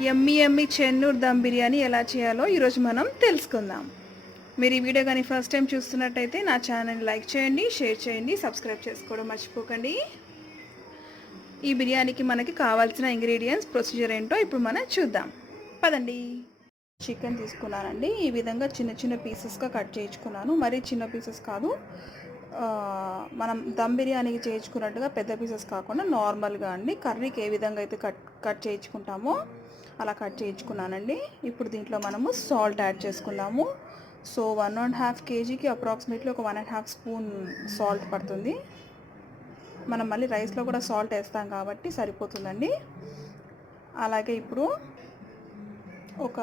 యమ్మీ యమ్మీ చెన్నూరు దమ్ బిర్యానీ ఎలా చేయాలో ఈరోజు మనం తెలుసుకుందాం. మీరు ఈ వీడియో కానీ ఫస్ట్ టైం చూస్తున్నట్టయితే నా ఛానల్ లైక్ చేయండి, షేర్ చేయండి, సబ్స్క్రైబ్ చేసుకోవడం మర్చిపోకండి. ఈ బిర్యానీకి మనకి కావాల్సిన ఇంగ్రీడియంట్స్ ప్రొసీజర్ ఏంటో ఇప్పుడు మనం చూద్దాం. పదండి. చికెన్ తీసుకున్నానండి. ఈ విధంగా చిన్న చిన్న పీసెస్గా కట్ చేయించుకున్నాను. మరీ చిన్న పీసెస్ కాదు, మనం దమ్ బిర్యానీకి చేయించుకున్నట్టుగా పెద్ద పీసెస్ కాకుండా నార్మల్గా అండి, కర్రీకి ఏ విధంగా అయితే కట్ చేయించుకుంటామో అలా కట్ చేయించుకున్నానండి. ఇప్పుడు దీంట్లో మనము సాల్ట్ యాడ్ చేసుకున్నాము. సో 1.5 kgకి అప్రాక్సిమేట్లీ ఒక 1.5 స్పూన్ సాల్ట్ పడుతుంది. మనం మళ్ళీ రైస్లో కూడా సాల్ట్ వేస్తాం కాబట్టి సరిపోతుందండి. అలాగే ఇప్పుడు ఒక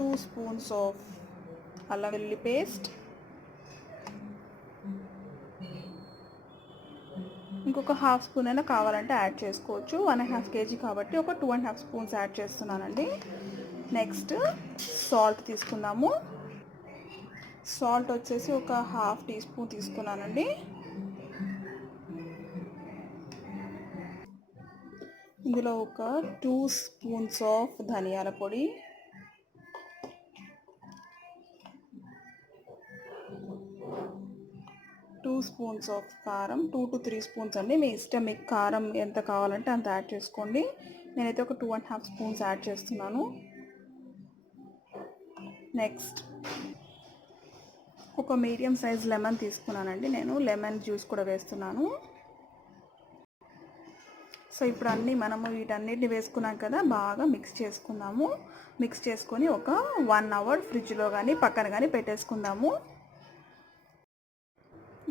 2 స్పూన్స్ ఆఫ్ అల్లం వెల్లుల్లి పేస్ట్, ఇంకొక హాఫ్ స్పూన్ అయినా కావాలంటే యాడ్ చేసుకోవచ్చు. 1.5 kg కాబట్టి ఒక 2.5 స్పూన్స్ యాడ్ చేస్తున్నానండి. నెక్స్ట్ సాల్ట్ తీసుకున్నాము. సాల్ట్ వచ్చేసి ఒక హాఫ్ టీ స్పూన్ తీసుకున్నానండి. ఇందులో ఒక 2 స్పూన్స్ ఆఫ్ ధనియాల పొడి, టూ స్పూన్స్ ఆఫ్ కారం, 2 to 3 స్పూన్స్ అండి, మీ ఇష్టం. మీకు కారం ఎంత కావాలంటే అంత యాడ్ చేసుకోండి. నేనైతే ఒక 2.5 స్పూన్స్ యాడ్ చేస్తున్నాను. నెక్స్ట్ ఒక మీడియం సైజ్ లెమన్ తీసుకున్నానండి. నేను లెమన్ జ్యూస్ కూడా వేస్తున్నాను. సో ఇప్పుడు మనము వీటన్నిటిని వేసుకున్నాం కదా, బాగా మిక్స్ చేసుకుందాము. మిక్స్ చేసుకొని ఒక 1 hour ఫ్రిడ్జ్లో కానీ పక్కన కానీ పెట్టేసుకుందాము.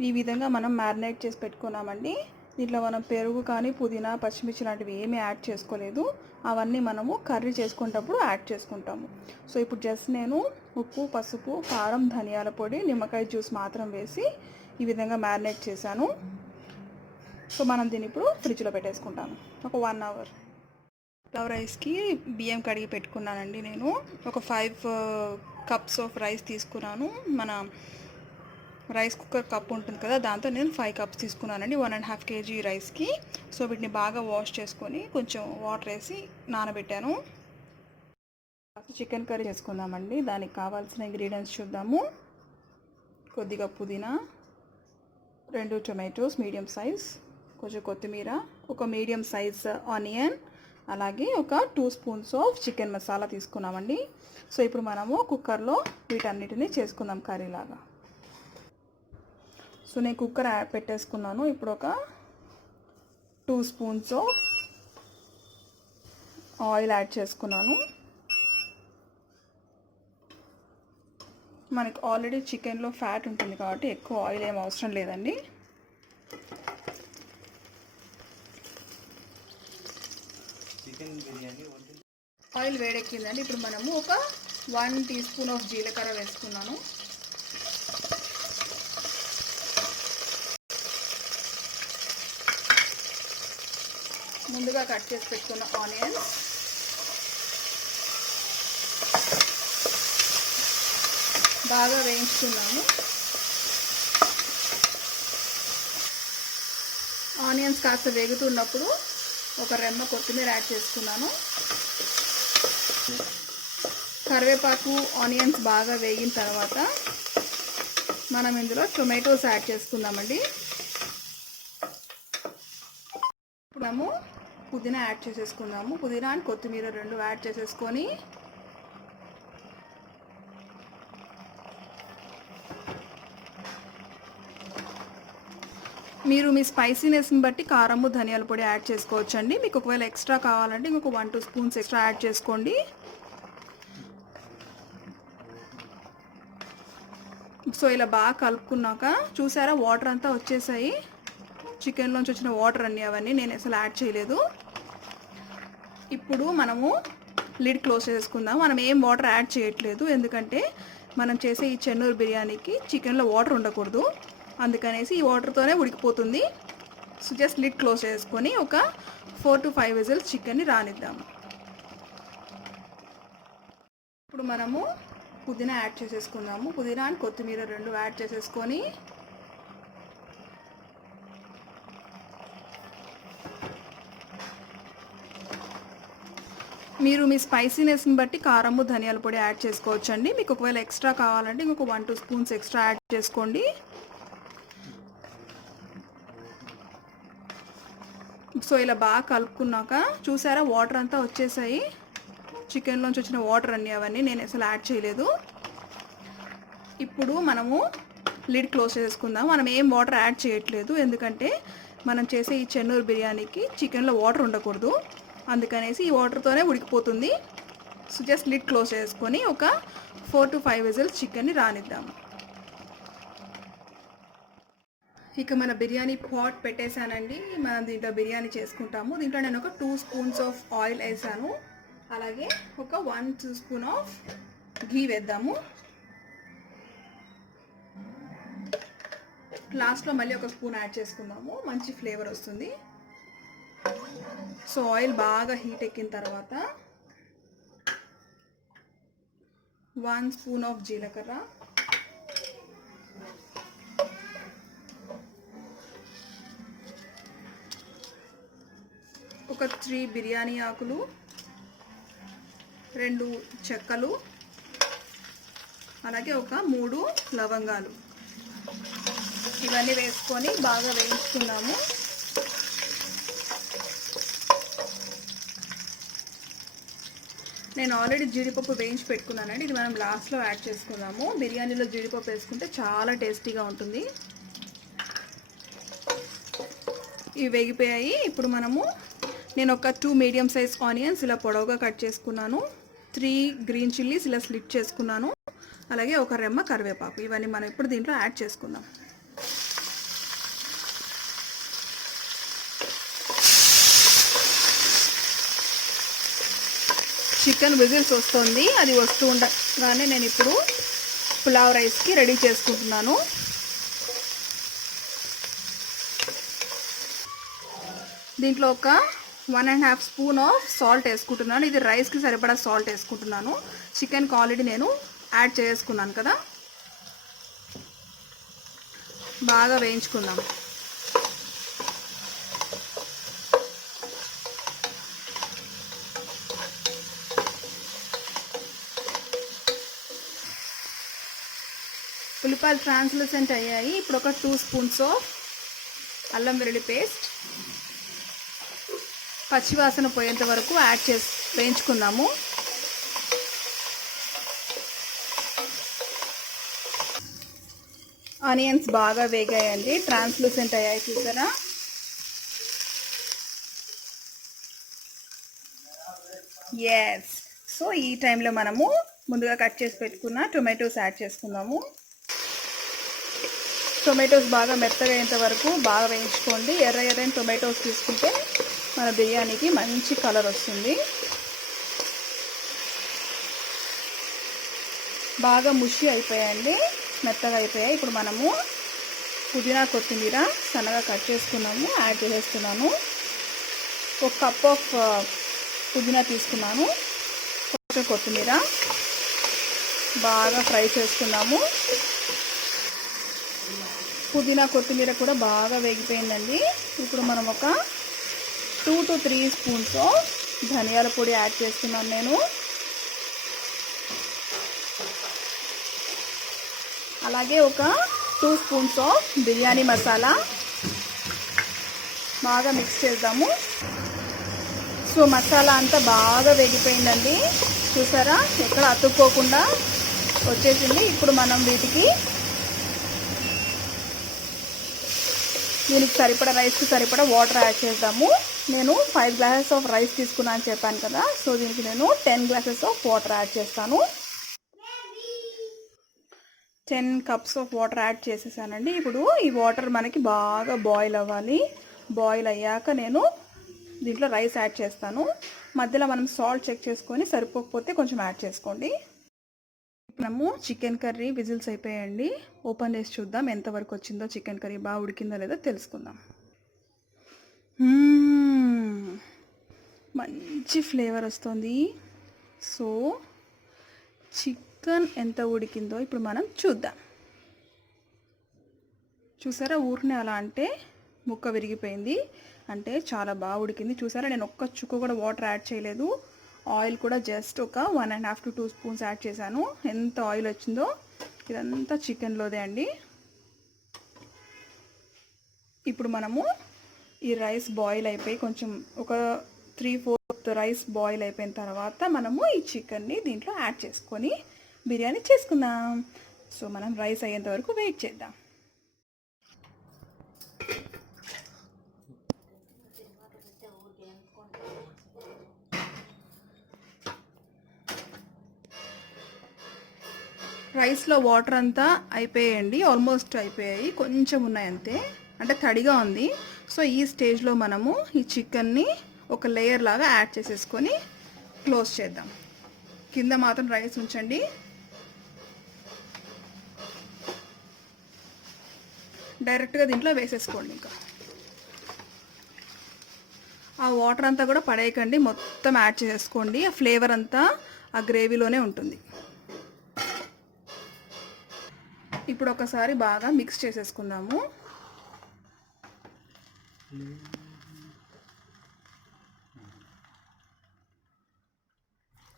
ఈ విధంగా మనం మ్యారినేట్ చేసి పెట్టుకున్నామండి. దీంట్లో మనం పెరుగు కానీ పుదీనా, పచ్చిమిర్చి లాంటివి ఏమీ యాడ్ చేసుకోలేదు. అవన్నీ మనము కర్రీ చేసుకునేటప్పుడు యాడ్ చేసుకుంటాము. సో ఇప్పుడు జస్ట్ నేను ఉప్పు, పసుపు, కారం, ధనియాల పొడి, నిమ్మకాయ జ్యూస్ మాత్రం వేసి ఈ విధంగా మ్యారినేట్ చేశాను. సో మనం దీన్ని ఇప్పుడు ఫ్రిడ్జ్లో పెట్టేసుకుంటాము ఒక 1 hour. రైస్కి బియ్యం కడిగి పెట్టుకున్నానండి. నేను ఒక 5 cups ఆఫ్ రైస్ తీసుకున్నాను. మన రైస్ కుక్కర్ కప్ ఉంటుంది కదా, దాంతో నేను 5 cups తీసుకున్నానండి 1.5 kg రైస్కి. సో వీటిని బాగా వాష్ చేసుకొని కొంచెం వాటర్ వేసి నానబెట్టాను. చికెన్ కర్రీ చేసుకుందామండి. దానికి కావాల్సిన ఇంగ్రీడియంట్స్ చూద్దాము. కొద్దిగా పుదీనా, 2 టొమాటోస్ మీడియం సైజ్, కొంచెం కొత్తిమీర, ఒక మీడియం సైజ్ ఆనియన్, అలాగే ఒక 2 స్పూన్స్ ఆఫ్ చికెన్ మసాలా తీసుకున్నామండి. సో ఇప్పుడు మనము కుక్కర్లో వీటన్నిటిని చేసుకుందాం కర్రీలాగా. సో నేను కుక్కర్ పెట్టేసుకున్నాను. ఇప్పుడు ఒక 2 స్పూన్స్ ఆఫ్ ఆయిల్ యాడ్ చేసుకున్నాను. మనకి ఆల్రెడీ చికెన్లో ఫ్యాట్ ఉంటుంది కాబట్టి ఎక్కువ ఆయిల్ ఏం అవసరం లేదండి. ఆయిల్ వేడెక్కిందండి. ఇప్పుడు మనము ఒక 1 టీ స్పూన్ ఆఫ్ జీలకర్ర వేసుకున్నాను. ముందుగా కట్ చేసి పెట్టుకున్న ఆనియన్స్, బాగా వేయించుకున్నాము. ఆనియన్స్ కాస్త వేగుతున్నప్పుడు ఒక రెమ్మ కొత్తిమీర యాడ్ చేసుకున్నాను. కరివేపాకు, ఆనియన్స్ బాగా వేగిన తర్వాత మనం ఇందులో టొమాటోస్ యాడ్ చేసుకుందామండి. ఇప్పుడు మనము పుదీనా యాడ్ చేసేసుకుందాము. పుదీనా అండ్ కొత్తిమీర 2 యాడ్ చేసేసుకొని మీరు మీ స్పైసీనెస్ని బట్టి కారము, ధనియాల పొడి యాడ్ చేసుకోవచ్చండి. మీకు ఒకవేళ ఎక్స్ట్రా కావాలంటే ఇంకొక 1-2 స్పూన్స్ ఎక్స్ట్రా యాడ్ చేసుకోండి. సో ఇలా బాగా కలుపుకున్నాక చూసారా, వాటర్ అంతా వచ్చేసాయి. చికెన్లోంచి వచ్చిన వాటర్ అవన్నీ నేను అసలు యాడ్ చేయలేదు. ఇప్పుడు మనము లిడ్ క్లోజ్ చేసుకుందాం. మనం ఏం వాటర్ యాడ్ చేయట్లేదు, ఎందుకంటే మనం చేసే ఈ చెన్నూరు బిర్యానీకి చికెన్లో వాటర్ ఉండకూడదు. అందుకనేసి ఈ వాటర్తోనే ఉడికిపోతుంది. సో జస్ట్ లిడ్ క్లోజ్ చేసుకొని ఒక 4 to 5 విజిల్స్ చికెన్ని రానిద్దాము. ఇప్పుడు మనము పుదీనా యాడ్ చేసేసుకుందాము. పుదీనా అండ్ కొత్తిమీర 2 యాడ్ చేసేసుకొని మీరు మీ స్పైసీనెస్ని బట్టి కారము ధనియాల పొడి యాడ్ చేసుకోవచ్చండి. మీకు ఒకవేళ ఎక్స్ట్రా కావాలంటే ఇంకొక 1-2 స్పూన్స్ ఎక్స్ట్రా యాడ్ చేసుకోండి. సో ఇలా బాగా కలుపుకున్నాక చూసారా వాటర్ అంతా వచ్చేసాయి. చికెన్లోంచి వచ్చిన వాటర్ అన్నీ అవన్నీ నేను అసలు యాడ్ చేయలేదు. ఇప్పుడు మనము లిడ్ క్లోజ్ చేసుకుందాం. మనం ఏం వాటర్ యాడ్ చేయట్లేదు, ఎందుకంటే మనం చేసే ఈ చెన్నూరు బిర్యానీకి చికెన్లో వాటర్ ఉండకూడదు. అందుకనేసి ఈ వాటర్తోనే ఉడికిపోతుంది. సో జస్ట్ లిడ్ క్లోజ్ చేసుకొని ఒక 4 to 5 విజిల్స్ చికెన్ని రానిద్దాము. ఇక మన బిర్యానీ పాట్ పెట్టేశానండి. మనం దీంట్లో బిర్యానీ చేసుకుంటాము. దీంట్లో నేను ఒక 2 స్పూన్స్ ఆఫ్ ఆయిల్ వేసాను. అలాగే ఒక 1-2 స్పూన్ ఆఫ్ ఘీ వేద్దాము. లాస్ట్లో మళ్ళీ ఒక స్పూన్ యాడ్ చేసుకుందాము, మంచి ఫ్లేవర్ వస్తుంది. సో ఆయిల్ బాగా హీట్ ఎక్కిన తర్వాత 1 స్పూన్ ఆఫ్ జీలకర్ర, ఒక 3 బిర్యానీ ఆకులు, 2 చెక్కలు, అలాగే ఒక 3 లవంగాలు, ఇవన్నీ వేసుకొని బాగా వేయించుకున్నాము. నేను ఆల్రెడీ జీడిపప్పు వేయించి పెట్టుకున్నానండి. ఇది మనం లాస్ట్లో యాడ్ చేసుకుందాము. బిర్యానీలో జీడిపప్పు వేసుకుంటే చాలా టేస్టీగా ఉంటుంది. ఇవి వేగిపోయాయి. ఇప్పుడు నేను ఒక 2 మీడియం సైజ్ ఆనియన్స్ ఇలా పొడవుగా కట్ చేసుకున్నాను. 3 గ్రీన్ చిల్లీస్ ఇలా స్లిట్ చేసుకున్నాను. అలాగే ఒక రెమ్మ కరివేపాకు. ఇవన్నీ మనం ఇప్పుడు దీంట్లో యాడ్ చేసుకుందాం. చికెన్ విజిల్స్ వస్తుంది. అది వస్తూ ఉండగానే నేను ఇప్పుడు పులావ్ రైస్కి రెడీ చేసుకుంటున్నాను. దీంట్లో ఒక 1.5 స్పూన్ ఆఫ్ సాల్ట్ వేసుకుంటున్నాను. ఇది రైస్కి సరిపడా సాల్ట్ వేసుకుంటున్నాను. చికెన్కి ఆల్రెడీ నేను యాడ్ చేసుకున్నాను కదా. బాగా వేయించుకుందాం. ఉల్లిపాయలు ట్రాన్స్లూసెంట్ అయ్యాయి. ఇప్పుడు ఒక 2 స్పూన్స్ ఆఫ్ అల్లం వెల్లుల్లి పేస్ట్ పచ్చివాసన పోయేంత వరకు యాడ్ చేసి వేయించుకుందాము. ఆనియన్స్ బాగా వేగాయండి, ట్రాన్స్లూసెంట్ అయ్యాయి చూసారా. ఎస్. సో ఈ టైంలో మనము ముందుగా కట్ చేసి పెట్టుకున్న టొమాటోస్ యాడ్ చేసుకుందాము. టొమాటోస్ బాగా మెత్తగా అయ్యేంత వరకు బాగా వేయించుకోండి. ఎర్రని టొమాటోస్ తీసుకుంటే మన బిర్యానీకి మంచి కలర్ వస్తుంది. బాగా ముషి అయిపోయాయండి, మెత్తగా అయిపోయాయి. ఇప్పుడు మనము పుదీనా కొత్తిమీర సన్నగా కట్ చేసుకున్నాము, యాడ్ చేసేస్తున్నాను. ఒక కప్ ఆఫ్ పుదీనా తీసుకున్నాను, కొంచెం కొత్తిమీర బాగా ఫ్రై చేసుకున్నాము. పుదీనా కొత్తిమీర కూడా బాగా వేగిపోయిందండి. ఇప్పుడు మనం ఒక 2 to 3 స్పూన్స్ ధనియాల పొడి యాడ్ చేస్తున్నాను నేను. అలాగే ఒక 2 స్పూన్స్ ఆఫ్ బిర్యానీ మసాలా బాగా మిక్స్ చేద్దాము. సో మసాలా అంతా బాగా వేగిపోయిందండి, చూసారా ఎక్కడ అతుక్కోకుండా వచ్చేసింది. ఇప్పుడు మనం దీనికి సరిపడా రైస్కి సరిపడా వాటర్ యాడ్ చేద్దాము. నేను 5 గ్లాసెస్ ఆఫ్ రైస్ తీసుకున్నాను అని చెప్పాను కదా. సో దీనికి నేను 10 గ్లాసెస్ ఆఫ్ వాటర్ యాడ్ చేస్తాను. 10 కప్స్ ఆఫ్ వాటర్ యాడ్ చేసేసానండి. ఇప్పుడు ఈ వాటర్ మనకి బాగా బాయిల్ అవ్వాలి. బాయిల్ అయ్యాక నేను దీంట్లో రైస్ యాడ్ చేస్తాను. మధ్యలో మనం సాల్ట్ చెక్ చేసుకొని సరిపోకపోతే కొంచెం యాడ్ చేసుకోండి. మనము చికెన్ కర్రీ విజిల్స్ అయిపోయాయండి. ఓపెన్ చేసి చూద్దాం ఎంతవరకు వచ్చిందో. చికెన్ కర్రీ బాగా ఉడికిందో లేదో తెలుసుకుందాం. మంచి ఫ్లేవర్ వస్తుంది. సో చికెన్ ఎంత ఉడికిందో ఇప్పుడు మనం చూద్దాం. చూసారా ఊరినే అలా అంటే ముక్క విరిగిపోయింది, అంటే చాలా బాగా ఉడికింది. చూసారా నేను ఒక్క చుక్క కూడా వాటర్ యాడ్ చేయలేదు. ఆయిల్ కూడా జస్ట్ ఒక 1.5 to 2 స్పూన్స్ యాడ్ చేశాను. ఎంత ఆయిల్ వచ్చిందో ఇదంతా చికెన్లోదే అండి. ఇప్పుడు మనము ఈ రైస్ బాయిల్ అయిపోయి కొంచెం ఒక 3/4 రైస్ బాయిల్ అయిపోయిన తర్వాత మనము ఈ చికెన్ని దీంట్లో యాడ్ చేసుకొని బిర్యానీ చేసుకుందాం. సో మనం రైస్ అయ్యేంత వరకు వెయిట్ చేద్దాం. రైస్లో వాటర్ అంతా అయిపోయాయండి, ఆల్మోస్ట్ అయిపోయాయి, కొంచెం ఉన్నాయి అంతే, అంటే తడిగా ఉంది. సో ఈ స్టేజ్లో మనము ఈ చికెన్ని ఒక లేయర్ లాగా యాడ్ చేసేసుకొని క్లోజ్ చేద్దాం. కింద మాత్రం రైస్ ఉంచండి. డైరెక్ట్గా దీంట్లో వేసేసుకోండి. ఇంకా ఆ వాటర్ అంతా కూడా పడేయకండి, మొత్తం యాడ్ చేసేసుకోండి. ఆ ఫ్లేవర్ అంతా ఆ గ్రేవీలోనే ఉంటుంది. ఇప్పుడు ఒకసారి బాగా మిక్స్ చేసేసుకుందాము.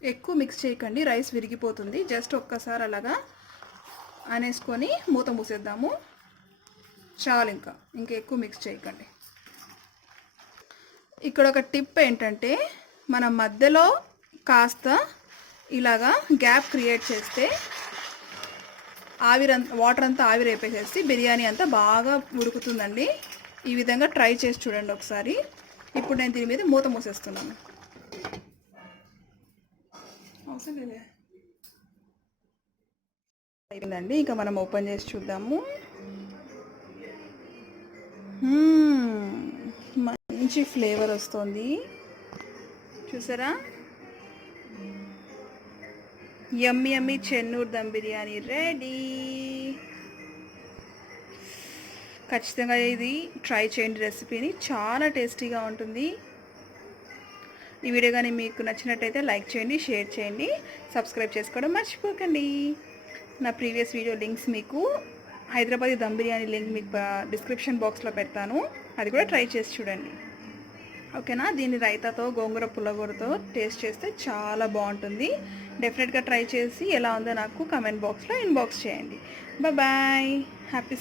ఎక్కువ మిక్స్ చేయకండి, రైస్ విరిగిపోతుంది. జస్ట్ ఒక్కసారి అలాగా అనేసుకొని మూత మూసేద్దాము. చాలు, ఇంకా ఎక్కువ మిక్స్ చేయకండి. ఇక్కడ ఒక టిప్ ఏంటంటే, మనం మధ్యలో కాస్త ఇలాగా గ్యాప్ క్రియేట్ చేస్తే వాటర్ అంతా ఆవిరైపోసేసి బిర్యానీ అంతా బాగా ఉడుకుతుందండి. ఈ విధంగా ట్రై చేసి చూడండి ఒకసారి. ఇప్పుడు నేను దీని మీద మూత మూసేస్తున్నాను. అవసరం లేదే అయిపోయిందండి. ఇంకా మనం ఓపెన్ చేసి చూద్దాము. మంచి ఫ్లేవర్ వస్తుంది, చూసారా? యమ్మీ యమ్మీ చెన్నూరు దమ్ బిర్యానీ రెడీ. ఖచ్చితంగా ఇది ట్రై చేయండి రెసిపీని, చాలా టేస్టీగా ఉంటుంది. ఈ వీడియో కానీ మీకు నచ్చినట్టయితే లైక్ చేయండి, షేర్ చేయండి, సబ్స్క్రైబ్ చేసుకోవడం మర్చిపోకండి. నా ప్రీవియస్ వీడియో లింక్స్ మీకు హైదరాబాదీ దమ్ బిర్యానీ లింక్ మీకు డిస్క్రిప్షన్ బాక్స్లో పెడతాను, అది కూడా ట్రై చేసి చూడండి. ఓకేనా? దీన్ని రైతాతో గోంగూర పుల్లగూరతో టేస్ట్ చేస్తే చాలా బాగుంటుంది. డెఫినెట్గా ట్రై చేసి ఎలా ఉందో నాకు కమెంట్ బాక్స్లో ఇన్బాక్స్ చేయండి. Bye, happy